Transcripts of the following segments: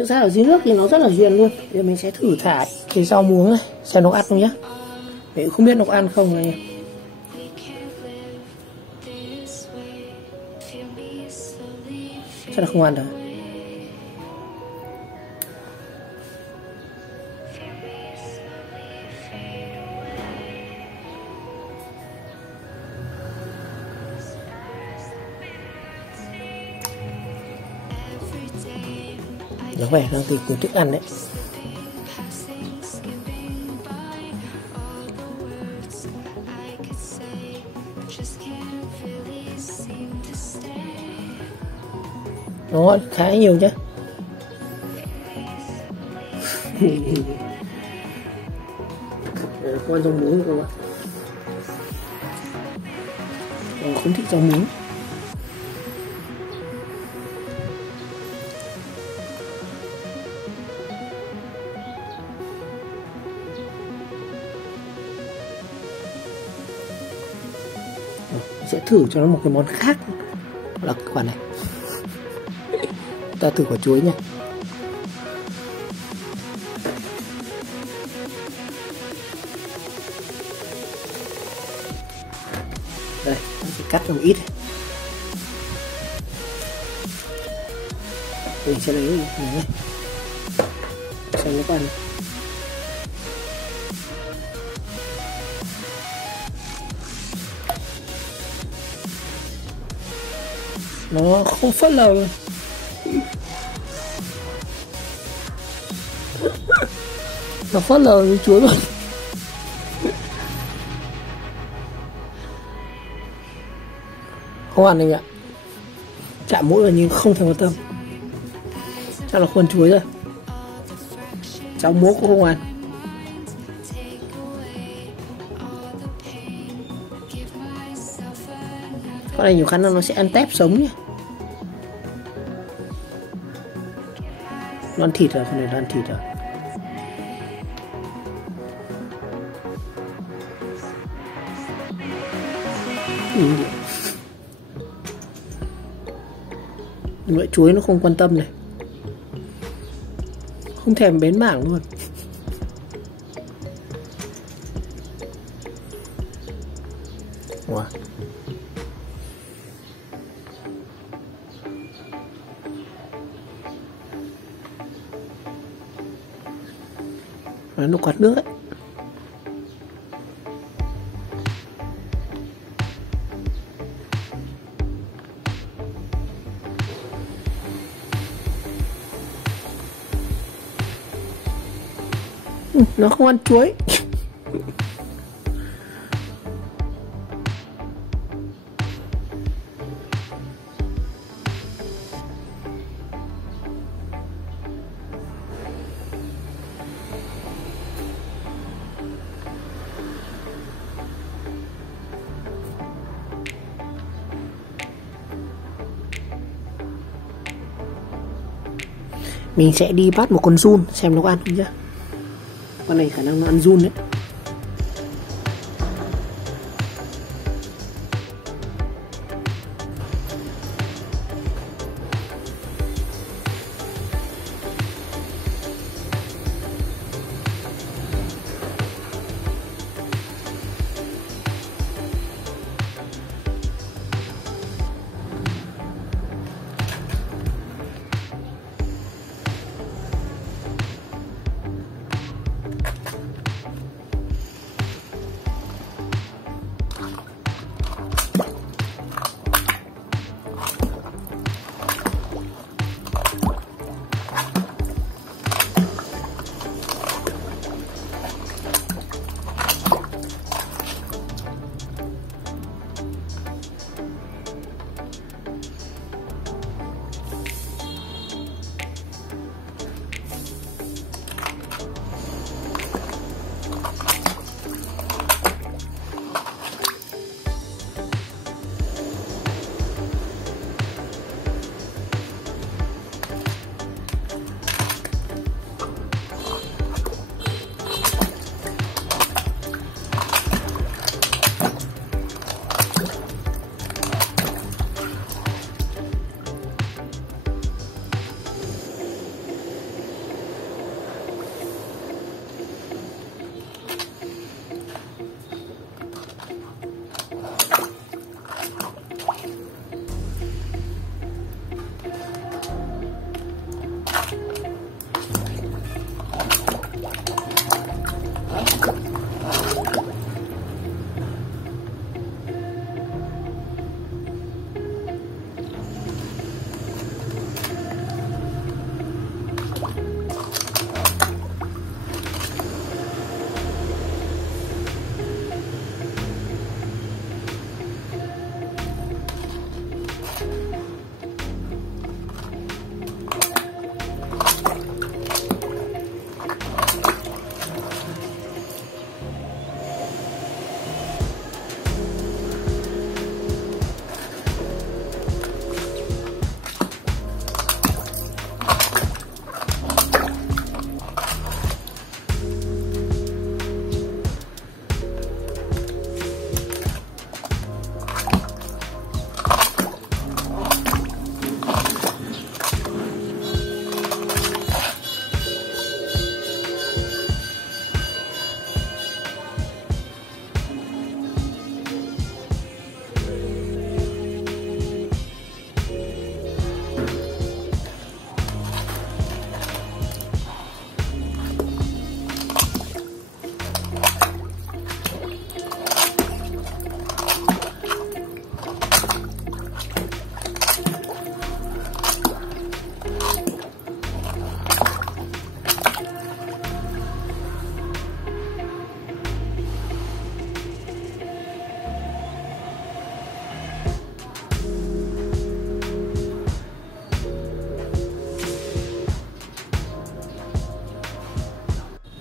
Thực ra ở dưới nước thì nó rất là duyên luôn. Bây giờ mình sẽ thử thả cái rau muống này xem nó ăn không nhá. Mình không biết nó có ăn không này. Chắc là không ăn đâu. Nó vẻ đang tìm kiếm thức ăn đấy. Nó khá nhiều chứ. Con rau muống các bạn. Không thích rau muống. Sẽ thử cho nó một cái món khác là quả này. Ta thử quả chuối nha. Đây, mình sẽ cắt ra một ít. Mình sẽ lấy này xem nó có ăn. Nó không phớt lờ luôn. Nó phớt lờ với chuối luôn. Không ăn anh ạ. Chạm mũi là nhưng không thèm quan tâm. Chắc là khuôn chuối rồi. Cháu muống cũng không ăn. Con này nhiều khả năng nó sẽ ăn tép sống nhé. Nó ăn thịt rồi, con này nó ăn thịt rồi. Vậy chuối nó không quan tâm này. Không thèm bén mảng luôn. Wow. Nó quạt nước ấy. Nó không ăn chuối. Mình sẽ đi bắt một con giun xem nó có ăn không nhá. Con này khả năng nó ăn giun đấy.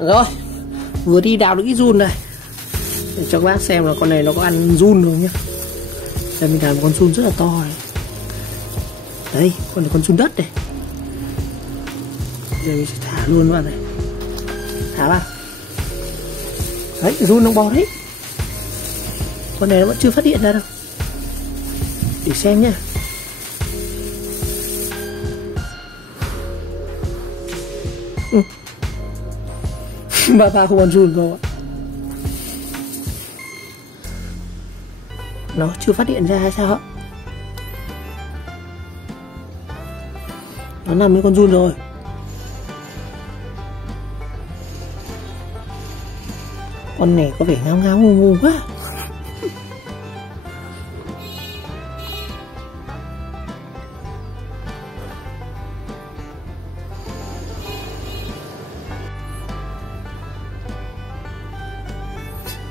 Rồi, vừa đi đào được cái giun này để cho các bác xem là con này nó có ăn giun không nhá. Đây mình làm một con giun rất là to này. Đây, con này con giun đất này. Giờ mình sẽ thả luôn vào này. Thả vào. Đấy, giun nó bò đấy. Con này nó vẫn chưa phát hiện ra đâu. Để xem nhá. Ba không ăn giun đâu ạ. Nó chưa phát hiện ra hay sao ạ? Nó nằm với con giun rồi. Con này có vẻ ngáo ngáo ngu ngu quá.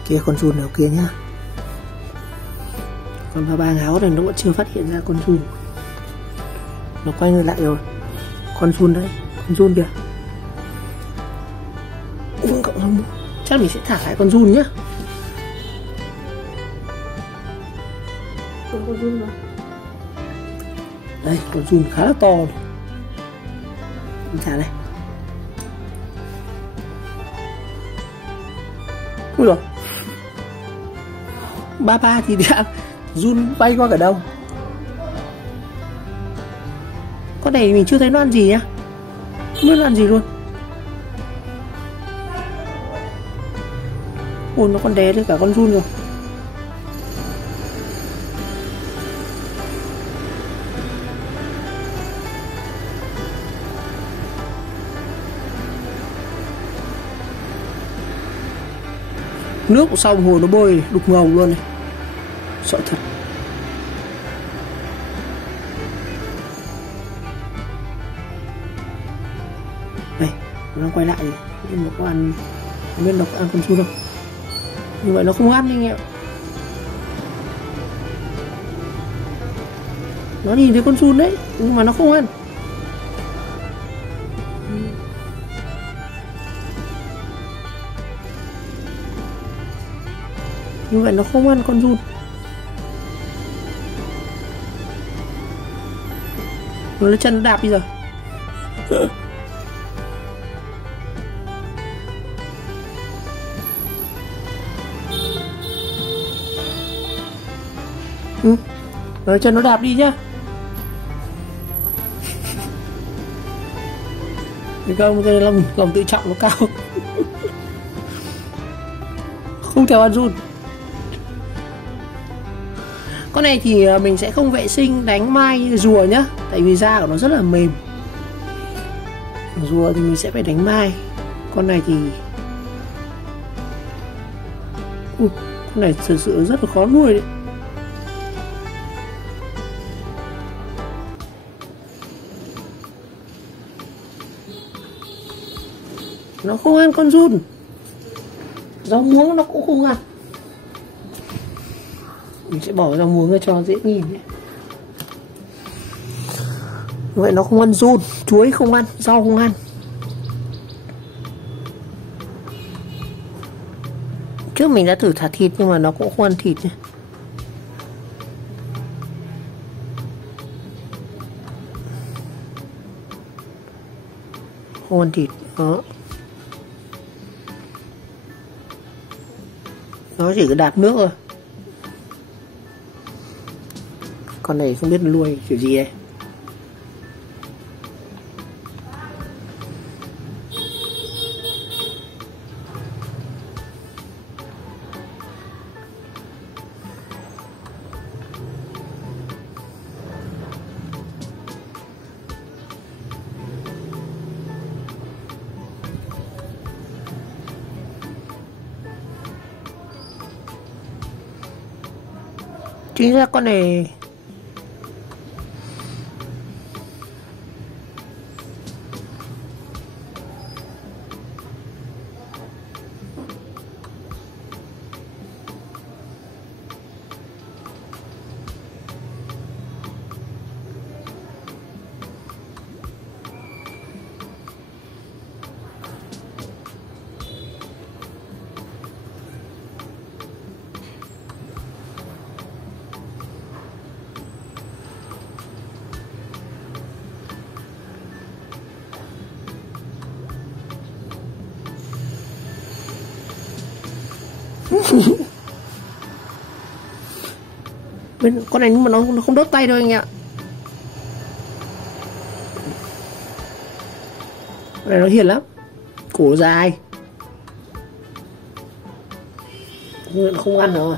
Kia con giun nào kia nhá. Con ba ngáo này nó vẫn chưa phát hiện ra con giun. Nó quay người lại rồi. Con giun đấy, con giun kìa. Vương cộng không? Chắc mình sẽ thả lại con giun nhá. Con giun rồi. Đây, con giun khá là to này. Mình thả này. Ui rồi. Ba thì đã giun bay qua cả đâu. Con này mình chưa thấy nó ăn gì nhá. Không biết nó ăn gì luôn. Ôi nó còn đè được cả con giun rồi. Nước xong hồi nó bơi đục ngầu luôn này. Sợ thật. Đây, nó quay lại rồi. Nhưng mà có ăn, không biết nó có ăn con giun không. Như vậy nó không ăn anh em. Nó nhìn thấy con giun đấy, nhưng mà nó không ăn. Như vậy nó không ăn con giun. Nó lấy chân nó đạp đi rồi. Nó lấy chân nó đạp đi nhá. Thì không, cái lòng tự trọng nó cao. Không theo ăn giun. Con này thì mình sẽ không vệ sinh đánh mai như rùa nhá. Tại vì da của nó rất là mềm. Rùa thì mình sẽ phải đánh mai. Con này thì con này thực sự rất là khó nuôi đấy. Nó không ăn con giun. Rau muống nó cũng không ăn. Mình sẽ bỏ rau muống ra cho dễ nhìn nhé. Vậy nó không ăn giun, chuối không ăn, rau không ăn. Trước mình đã thử thả thịt nhưng mà nó cũng không ăn thịt nhé. Không ăn thịt, đó. Nó chỉ có đạp nước thôi. Con này không biết nuôi kiểu gì đây. Chính ra con này Bên con này nhưng mà nó không đốt tay đâu anh ạ. Con này nó hiền lắm, cổ dài. Nhưng nó không ăn rồi.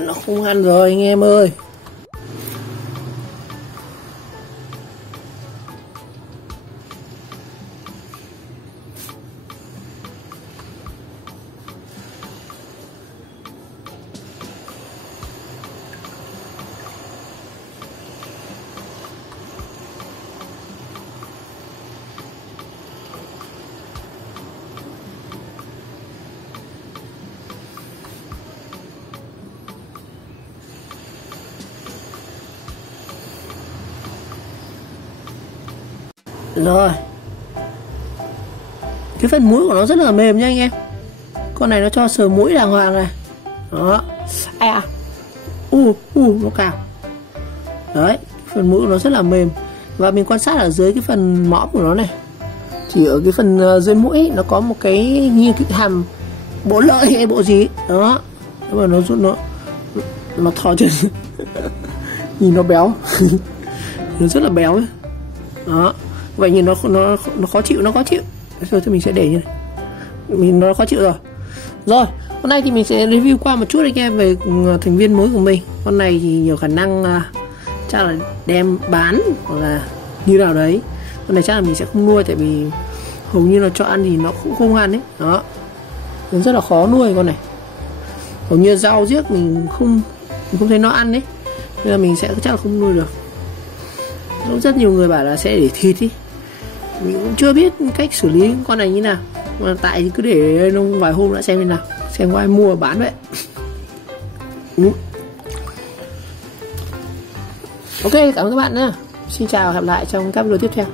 Nó không ăn rồi anh em ơi. Rồi, cái phần mũi của nó rất là mềm nha anh em. Con này nó cho sờ mũi đàng hoàng này. Đó. Nó cao. Đấy, phần mũi của nó rất là mềm. Và mình quan sát ở dưới cái phần mõm của nó này, thì ở cái phần dưới mũi nó có một cái như cái hàm bộ lợi hay bộ gì đó. Nhưng mà nó rút nó thò chân. Nhìn nó béo. Nó rất là béo ấy. Đó. Vậy nhìn nó khó chịu, Thôi thì mình sẽ để như này. Nó khó chịu rồi. Rồi, hôm nay thì mình sẽ review qua một chút anh em về thành viên mới của mình. Con này thì nhiều khả năng chắc là đem bán hoặc là như nào đấy. Con này chắc là mình sẽ không nuôi, tại vì hầu như là cho ăn thì nó cũng không ăn ấy. Đó. Nó rất là khó nuôi con này. Hầu như rau giếc mình không thấy nó ăn đấy. Nên là mình sẽ chắc là không nuôi được. Rất nhiều người bảo là sẽ để thịt ý. Mình cũng chưa biết cách xử lý con này như nào, mà tại cứ để nó vài hôm đã xem như nào, xem có ai mua bán vậy. Ok, cảm ơn các bạn nhé. Xin chào, hẹn gặp lại trong các video tiếp theo.